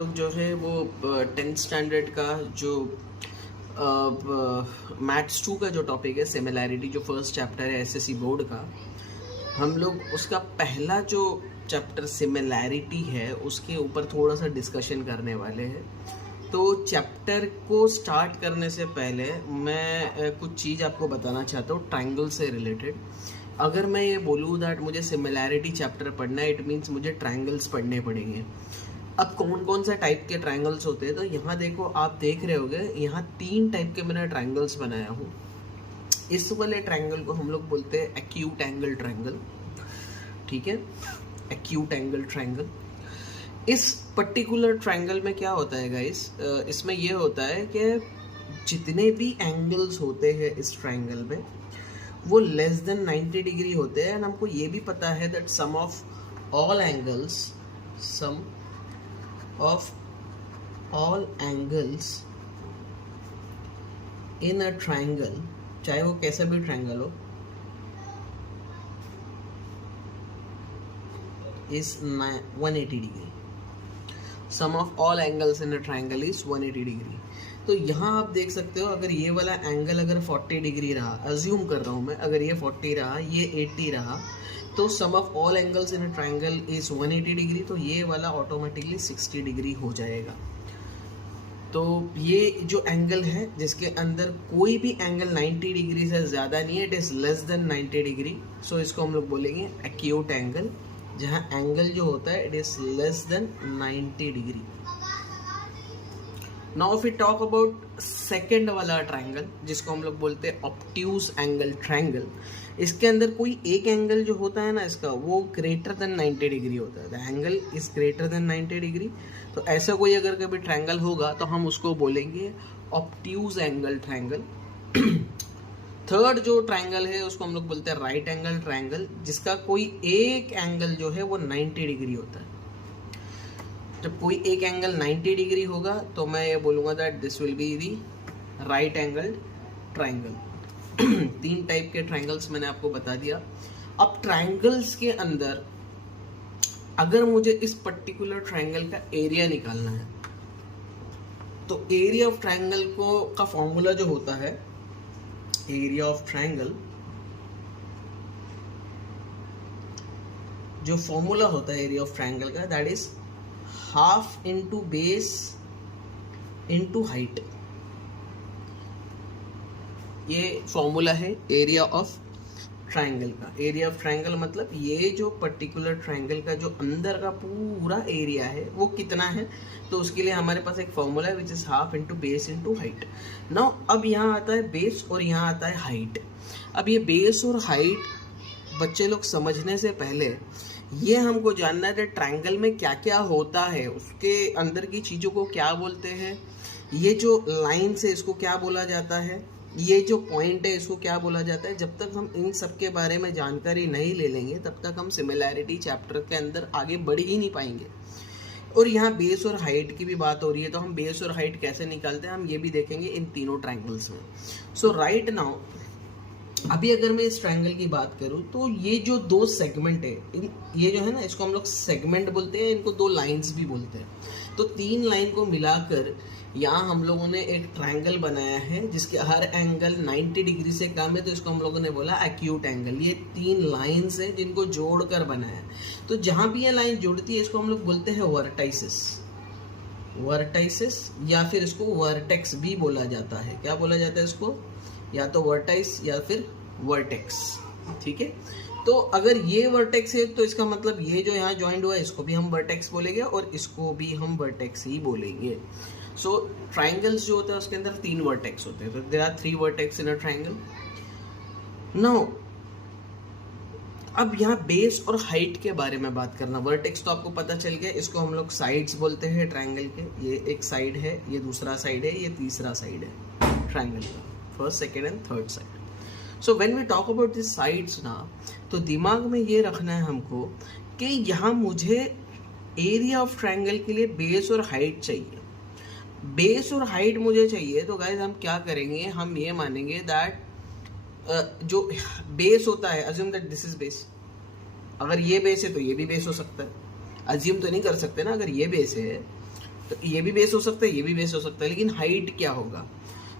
लोग जो है वो 10th स्टैंडर्ड का जो मैथ्स 2 का जो टॉपिक है सिमिलैरिटी, जो फर्स्ट चैप्टर है एसएससी बोर्ड का, हम लोग उसका पहला जो चैप्टर सिमिलैरिटी है उसके ऊपर थोड़ा सा डिस्कशन करने वाले हैं। तो चैप्टर को स्टार्ट करने से पहले मैं कुछ चीज़ आपको बताना चाहता हूँ ट्रायंगल से रिलेटेड। अगर मैं ये बोलूँ दैट मुझे सिमिलैरिटी चैप्टर पढ़ना है, इट मीन्स मुझे ट्रायंगल्स पढ़ने पड़ेंगे। अब कौन कौन सा टाइप के ट्रायंगल्स होते हैं, तो यहाँ देखो, आप देख रहे होगे यहाँ 3 टाइप के मैंने ट्रायंगल्स बनाया हूँ। इस वाले ट्रायंगल को हम लोग बोलते हैं एक्यूट एंगल ट्रायंगल, ठीक है, एक्यूट एंगल ट्रायंगल। इस पर्टिकुलर ट्रायंगल में क्या होता है गाइस, इसमें ये होता है कि जितने भी एंगल्स होते हैं इस ट्रायंगल में वो लेस देन 90 डिग्री होते हैं। एंड हमको ये भी पता है that sum of all angles, sum of all angles in a triangle, चाहे वो कैसा भी ट्रायंगल हो, is 180 degree. Sum of all angles in a triangle is 180 degree. तो यहाँ आप देख सकते हो, अगर ये वाला एंगल अगर 40 डिग्री रहा, अज्यूम कर रहा हूँ मैं, अगर ये 40 रहा, ये 80 रहा, तो sum of all angles in a triangle is 180 degree. तो ये वाला ऑटोमेटिकली 60 डिग्री हो जाएगा। तो ये जो एंगल है जिसके अंदर कोई भी एंगल 90 डिग्री से ज़्यादा नहीं है, it is less than 90 degree, so इसको हम लोग बोलेंगे एक्यूट एंगल, जहाँ एंगल जो होता है it is less than 90 degree. Now if we talk about second वाला ट्रायंगल जिसको हम लोग बोलते हैं ऑब्ट्यूज एंगल ट्रायंगल, इसके अंदर कोई एक एंगल जो होता है ना इसका, वो ग्रेटर देन 90 डिग्री होता है। The angle is greater than 90 degree. तो ऐसा कोई अगर कभी ट्रायंगल होगा तो हम उसको बोलेंगे ऑब्ट्यूज एंगल ट्रायंगल। थर्ड जो ट्रायंगल है उसको हम लोग बोलते हैं राइट एंगल ट्रायंगल, जिसका कोई एक एंगल जो है वो 90 डिग्री होता है। जब कोई एक एंगल 90 डिग्री होगा तो मैं ये बोलूँगा that this will be the right angle triangle. 3 type के ट्रायंगल्स मैंने आपको बता दिया। अब ट्रायंगल्स के अंदर अगर मुझे इस पर्टिकुलर ट्रायंगल का एरिया निकालना है, तो एरिया ऑफ ट्रायंगल को का फॉर्मूला जो होता है, एरिया ऑफ ट्रायंगल जो फॉर्मूला होता है एरिया ऑफ ट्रायंगल का, that is half into base into height. ये फॉर्मूला है एरिया ऑफ ट्रायंगल का। एरिया ऑफ ट्रायंगल मतलब ये जो पर्टिकुलर ट्रायंगल का जो अंदर का पूरा एरिया है वो कितना है, तो उसके लिए हमारे पास एक फॉर्मूला है which is half into base into height. Now अब यहाँ आता है बेस और यहाँ आता है हाइट। अब ये बेस और हाइट बच्चे लोग समझने से पहले ये हमको जानना है कि ट्रायंगल में क्या क्या होता है, उसके अंदर की चीज़ों को क्या बोलते हैं, ये जो लाइन है इसको क्या बोला जाता है, ये जो पॉइंट है इसको क्या बोला जाता है। जब तक हम इन सब के बारे में जानकारी नहीं ले लेंगे तब तक हम सिमिलैरिटी चैप्टर के अंदर आगे बढ़ ही नहीं पाएंगे। और यहाँ बेस और हाइट की भी बात हो रही है, तो हम बेस और हाइट कैसे निकालते हैं हम ये भी देखेंगे इन तीनों ट्रायंगल्स में। सो राइट नाउ अभी अगर मैं इस ट्रायंगल की बात करूं तो ये जो 2 सेगमेंट है, ये जो है ना इसको हम लोग सेगमेंट बोलते हैं, इनको 2 लाइंस भी बोलते हैं। तो 3 लाइन को मिलाकर यहाँ हम लोगों ने एक ट्रायंगल बनाया है जिसके हर एंगल 90 डिग्री से कम है, तो इसको हम लोगों ने बोला एक्यूट एंगल। ये 3 लाइंस हैं जिनको जोड़कर बनाया है। तो जहाँ भी ये लाइन जुड़ती है इसको हम लोग बोलते हैं वर्टाइसिस, वर्टाइसिस, या फिर इसको वर्टेक्स भी बोला जाता है। क्या बोला जाता है इसको, या तो वर्टाइस या फिर वर्टेक्स, ठीक है। तो अगर ये वर्टेक्स है तो इसका मतलब ये जो यहाँ ज्वाइंट हुआ है इसको भी हम वर्टेक्स बोलेंगे और इसको भी हम वर्टेक्स ही बोलेंगे। सो ट्रायंगल्स जो होते हैं उसके अंदर 3 वर्टेक्स होते हैं, तो there are 3 vertex in a triangle. Now अब यहाँ बेस और हाइट के बारे में बात करना। वर्टेक्स तो आपको पता चल गया, इसको हम लोग साइड्स बोलते हैं ट्रायंगल के। ये एक साइड है, ये दूसरा साइड है, ये तीसरा साइड है ट्रायंगल का, first second and third side. So when we talk about this sides ना, तो दिमाग में ये रखना है हमको कि यहाँ मुझे एरिया ऑफ ट्रायंगल के लिए बेस और हाइट चाहिए। बेस और हाइट मुझे चाहिए, तो गाइज हम क्या करेंगे, हम ये मानेंगे दैट जो बेस होता है, assume that this is base. अगर ये बेस है तो ये भी बेस हो सकता है, अज्यूम तो नहीं कर सकते ना। अगर ये बेस है तो ये भी बेस हो सकता है, ये भी बेस हो सकता है, लेकिन हाइट क्या होगा?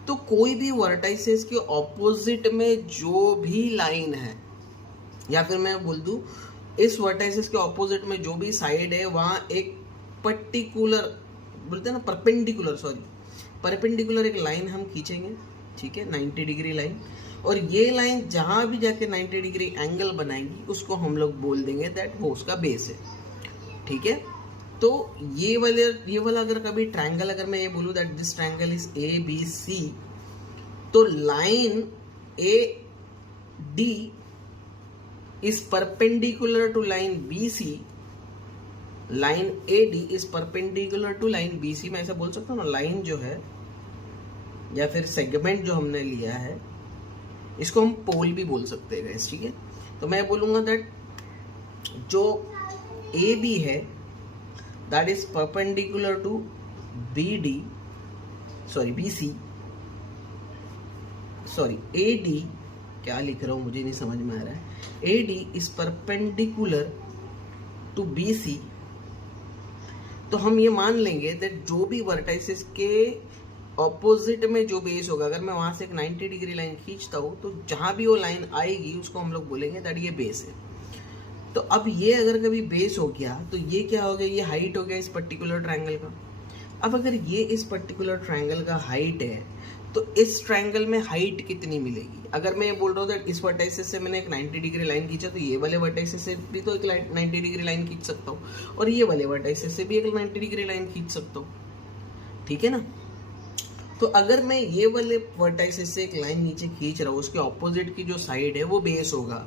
तो कोई भी वर्टाइसेस के ऑपोजिट में जो भी लाइन है, या फिर मैं बोल दूं इस वर्टाइसेस के ऑपोजिट में जो भी साइड है वहां एक पर्टिकुलर, बोलते हैं ना परपेंडिकुलर एक लाइन हम खींचेंगे, ठीक है, 90 डिग्री लाइन। और ये लाइन जहां भी जाके 90 डिग्री एंगल बनाएगी उसको हम लोग बोल देंगे दैट वो उसका बेस है, ठीक है। तो ये वाला अगर कभी ट्रायंगल, अगर मैं ये बोलूं that this triangle is A B C, तो line A D is perpendicular to line B C, line A D is perpendicular to line B C. मैं ऐसा बोल सकता हूँ ना, लाइन जो है या फिर सेगमेंट जो हमने लिया है इसको हम पोल भी बोल सकते हैं गाइस, ठीक है। तो मैं बोलूंगा दैट जो ए बी है that is perpendicular to B D, sorry B C, sorry A D, क्या लिख रहा हूं मुझे नहीं समझ में आ रहा है, A D is perpendicular to B C. तो हम ये मान लेंगे दैट जो भी वर्टाइसेस के ऑपोजिट में जो बेस होगा, अगर मैं वहां से एक 90 डिग्री लाइन खींचता हूँ तो जहां भी वो लाइन आएगी उसको हम लोग बोलेंगे दैट ये बेस है। तो अब ये अगर कभी बेस हो गया तो ये क्या हो गया, ये हाइट हो गया इस पर्टिकुलर ट्रायंगल का। अब अगर ये इस पर्टिकुलर ट्रायंगल का हाइट है तो इस ट्रायंगल में हाइट कितनी मिलेगी? अगर मैं ये बोल रहा हूँ दैट इस वर्टाइसेस से मैंने एक 90 डिग्री लाइन खींचा तो ये वाले वर्टाइसेस से भी तो एक 90 डिग्री लाइन खींच सकता हूँ और ये वाले वर्टाइसेस से भी एक 90 डिग्री लाइन खींच सकता हूँ, ठीक है ना। तो अगर मैं ये वाले वर्टाइसेस से एक लाइन नीचे खींच रहा हूँ, उसके ऑपोजिट की जो साइड है वो बेस होगा।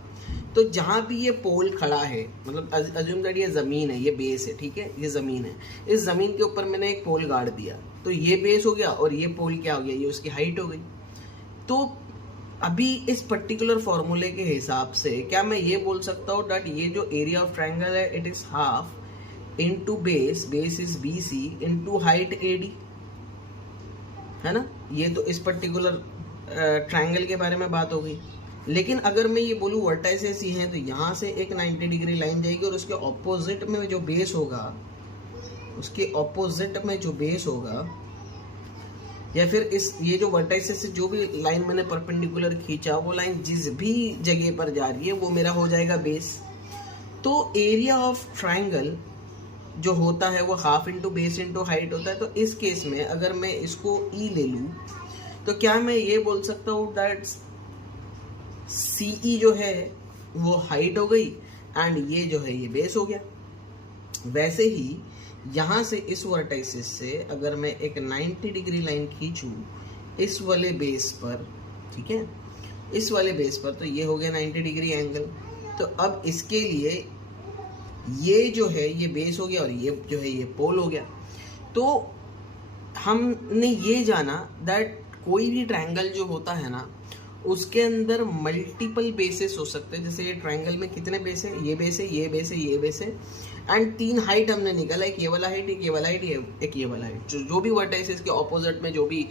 तो जहां भी ये पोल खड़ा है, मतलब अज्यूम दैट ये जमीन है, ये बेस है, ठीक है, ये जमीन है, इस जमीन के ऊपर मैंने एक पोल गाड़ दिया तो ये बेस हो गया और ये पोल क्या हो गया, ये उसकी हाइट हो गई। तो अभी इस पर्टिकुलर फॉर्मूले के हिसाब से क्या मैं ये बोल सकता हूँ दैट ये जो एरिया ऑफ ट्रायंगल है it is half into base is B C into height A D, है ना। ये तो इस पर्टिकुलर ट्रायंगल के बारे में बात हो गई। लेकिन अगर मैं ये बोलूँ वर्टाइसेस ही हैं तो यहाँ से एक 90 डिग्री लाइन जाएगी और उसके ऑपोजिट में जो बेस होगा, उसके ऑपोजिट में जो बेस होगा, या फिर इस ये जो वर्टाइसेस से जो भी लाइन मैंने परपेंडिकुलर खींचा वो लाइन जिस भी जगह पर जा रही है वो मेरा हो जाएगा बेस। तो एरिया ऑफ ट्रायंगल जो होता है वो half into base into height होता है। तो इस केस में अगर मैं इसको ई ले लूँ तो क्या मैं ये बोल सकता हूँ दैट सीई जो है वो हाइट हो गई एंड ये जो है ये बेस हो गया। वैसे ही यहाँ से इस वर्टाइसिस से अगर मैं एक 90 डिग्री लाइन खींचूँ इस वाले बेस पर, ठीक है, इस वाले बेस पर, तो ये हो गया 90 डिग्री एंगल। तो अब इसके लिए ये जो है ये बेस हो गया और ये जो है ये पोल हो गया। तो हमने ये जाना दैट कोई भी ट्रायंगल जो होता है ना उसके अंदर मल्टीपल बेसेस हो सकते हैं। जैसे ये ट्रायंगल में कितने बेस है, ये बेस है, ये बेस है, ये बेस है, एंड 3 हाइट हमने निकाला, एक ये वाला हाइट, एक ये वाला हाइट, एक ये वाला हाइट। जो भी वर्टाइसेस के ऑपोजिट में जो भी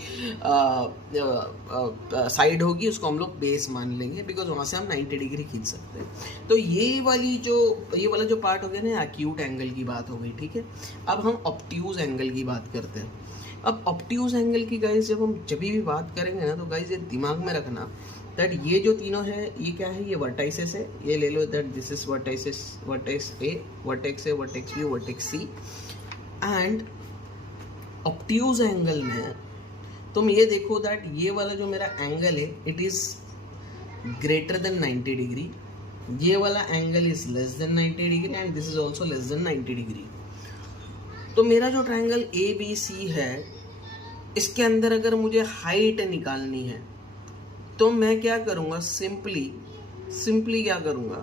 साइड होगी उसको हम लोग बेस मान लेंगे बिकॉज वहाँ से हम 90 डिग्री खींच सकते हैं। तो ये वाला जो पार्ट हो गया ना एक्यूट एंगल की बात हो गई, ठीक है। अब हम ऑब्ट्यूज एंगल की बात करते हैं। अब ऑब्ट्यूज एंगल की गाइस जब भी बात करेंगे ना तो गाइस ये दिमाग में रखना दैट ये जो तीनों है ये क्या है, ये वर्टाइसेस है। ये ले लो that this is vertices, vertex A, vertex A, vertex B, vertex C. And obtuse angle में तुम ये देखो दैट ये वाला जो मेरा एंगल है it is greater than 90 degree, ये वाला angle is less than 90 degree and this is also less than 90 degree. तो मेरा जो ट्रायंगल ए बी सी है इसके अंदर अगर मुझे हाइट निकालनी है तो मैं क्या करूँगा, सिंपली क्या करूँगा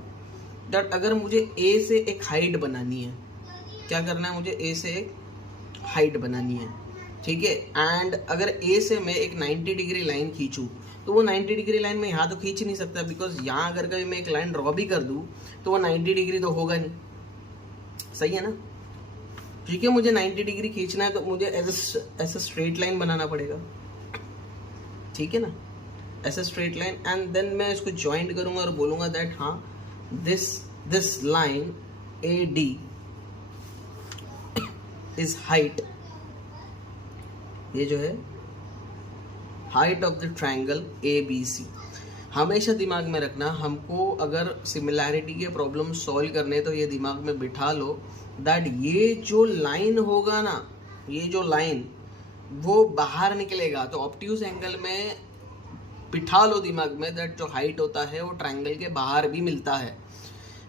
दैट अगर मुझे ए से एक हाइट बनानी है, क्या करना है, मुझे ए से एक हाइट बनानी है, ठीक है। एंड अगर ए से मैं एक 90 डिग्री लाइन खींचूँ तो वो 90 डिग्री लाइन में यहाँ तो खींच नहीं सकता बिकॉज यहाँ अगर कभी मैं एक लाइन ड्रॉ भी कर दूँ तो वो 90 डिग्री तो होगा नहीं, सही है ना। ठीक है, मुझे 90 डिग्री खींचना है तो मुझे ऐसा स्ट्रेट लाइन बनाना पड़ेगा, ठीक है ना, ऐसा स्ट्रेट लाइन। एंड देन मैं इसको ज्वाइंट करूंगा और बोलूंगा दैट हाँ this line A D is height ये जो है height of the triangle ABC। हमेशा दिमाग में रखना, हमको अगर सिमिलैरिटी के प्रॉब्लम सॉल्व करने तो ये दिमाग में बिठा लो दैट ये जो लाइन होगा ना, ये जो लाइन वो बाहर निकलेगा। तो ऑब्ट्यूज एंगल में बिठा लो दिमाग में दैट जो हाइट होता है वो ट्रायंगल के बाहर भी मिलता है,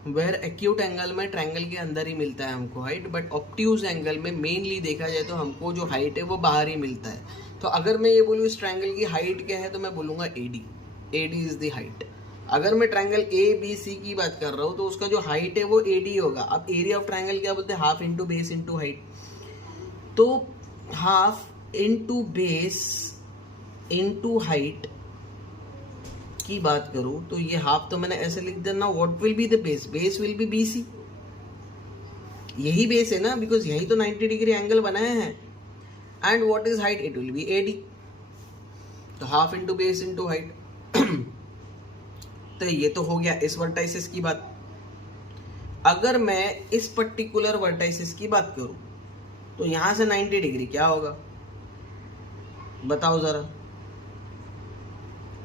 वेयर एक्यूट एंगल में ट्रायंगल के अंदर ही मिलता है हमको हाइट, बट ऑब्ट्यूज एंगल में मेनली देखा जाए तो हमको जो हाइट है वो बाहर ही मिलता है। तो अगर मैं ये बोलूँ इस ट्रायंगल की हाइट क्या है तो मैं बोलूँगा AD इज द हाइट। अगर मैं ट्रायंगल ABC की बात कर रहा हूँ तो उसका जो हाइट है वो AD होगा। अब एरिया ऑफ ट्रायंगल क्या बोलते हैं, half into base into height. तो half into base into height की बात करूं तो ये हाफ तो मैंने ऐसे लिख दिया ना, what will be the base, base will be BC, यही बेस है ना, बिकॉज यही तो 90 डिग्री एंगल बनाया है। And what is height, it will be AD। तो half into base into height. तो ये तो हो गया इस वर्टाइसिस की बात। अगर मैं इस पर्टिकुलर वर्टाइसिस की बात करूं तो यहां से 90 डिग्री क्या होगा, बताओ जरा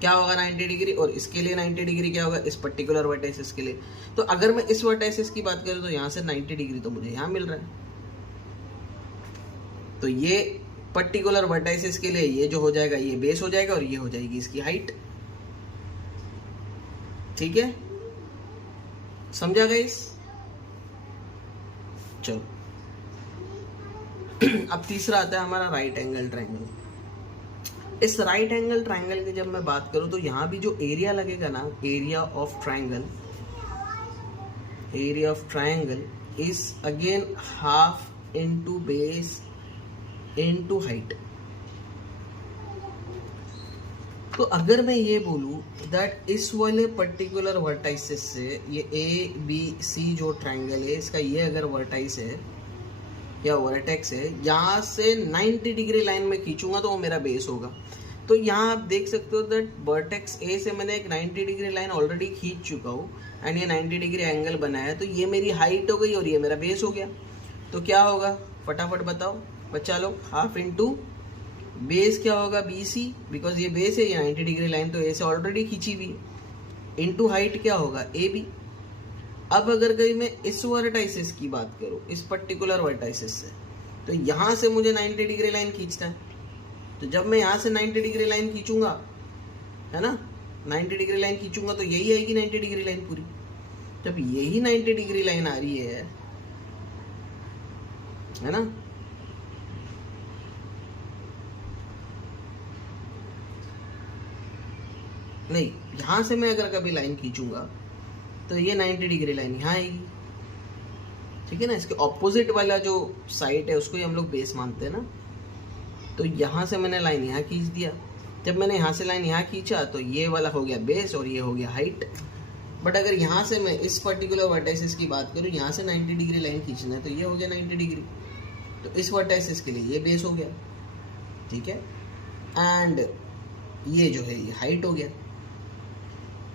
क्या होगा 90 डिग्री, और इसके लिए 90 डिग्री क्या होगा इस पर्टिकुलर वर्टाइसिस के लिए। तो अगर मैं इस वर्टाइसिस की बात करूं तो यहां से 90 डिग्री तो मुझे यहां मिल रहा है। तो ये पर्टिकुलर वर्टाइसिस के लिए ये जो हो जाएगा ये बेस हो जाएगा और ये हो जाएगी इसकी हाइट। ठीक है, समझा गाइस? चलो अब तीसरा आता है हमारा राइट एंगल ट्रायंगल। इस राइट एंगल ट्रायंगल की जब मैं बात करूं तो यहां भी जो एरिया लगेगा ना, area of triangle is again half into base into height. तो अगर मैं ये बोलूं दैट इस वाले पर्टिकुलर वर्टाइसिस से ये ABC जो ट्रायंगल है इसका ये अगर वर्टाइस है या वर्टेक्स है, यहाँ से 90 डिग्री लाइन में खींचूंगा तो वो मेरा बेस होगा। तो यहाँ आप देख सकते हो दैट वर्टेक्स A से मैंने एक 90 डिग्री लाइन ऑलरेडी खींच चुका हूँ एंड ये 90 डिग्री एंगल बनाया, तो ये मेरी हाइट हो गई और ये मेरा बेस हो गया। तो क्या होगा फटाफट बताओ बच्चा लोग, हाफ इंटू बेस क्या होगा BC, बिकॉज ये बेस है, ये 90 डिग्री लाइन तो A से ऑलरेडी खींची हुई है, इंटू हाइट क्या होगा AB। अब अगर कहीं मैं इस वर्टाइसिस की बात करूं, इस पर्टिकुलर वर्टाइसिस से, तो यहां से मुझे 90 डिग्री लाइन खींचना है। तो जब मैं यहां से 90 डिग्री लाइन खींचूंगा, है ना, 90 डिग्री लाइन खींचूंगा तो यही आएगी 90 डिग्री लाइन पूरी। जब यही 90 डिग्री लाइन आ रही है ना, नहीं यहां से मैं अगर कभी लाइन खींचूंगा तो ये 90 डिग्री लाइन यहाँ आएगी। ठीक है ना, इसके ऑपोजिट वाला जो साइड है उसको ही हम लोग बेस मानते हैं ना। तो यहाँ से मैंने लाइन यहाँ खींच दिया, जब मैंने यहाँ से लाइन यहाँ खींचा तो ये वाला हो गया बेस और ये हो गया हाइट। बट अगर यहाँ से मैं इस पर्टिकुलर वर्टाइसिस की बात करूँ, यहाँ से 90 डिग्री लाइन खींचना है तो ये हो गया 90 डिग्री, तो इस वर्टाइसिस के लिए ये बेस हो गया। ठीक है, एंड ये जो है ये हाइट हो गया।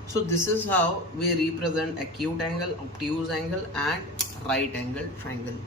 So this is how we represent acute angle, obtuse angle and right angle triangle.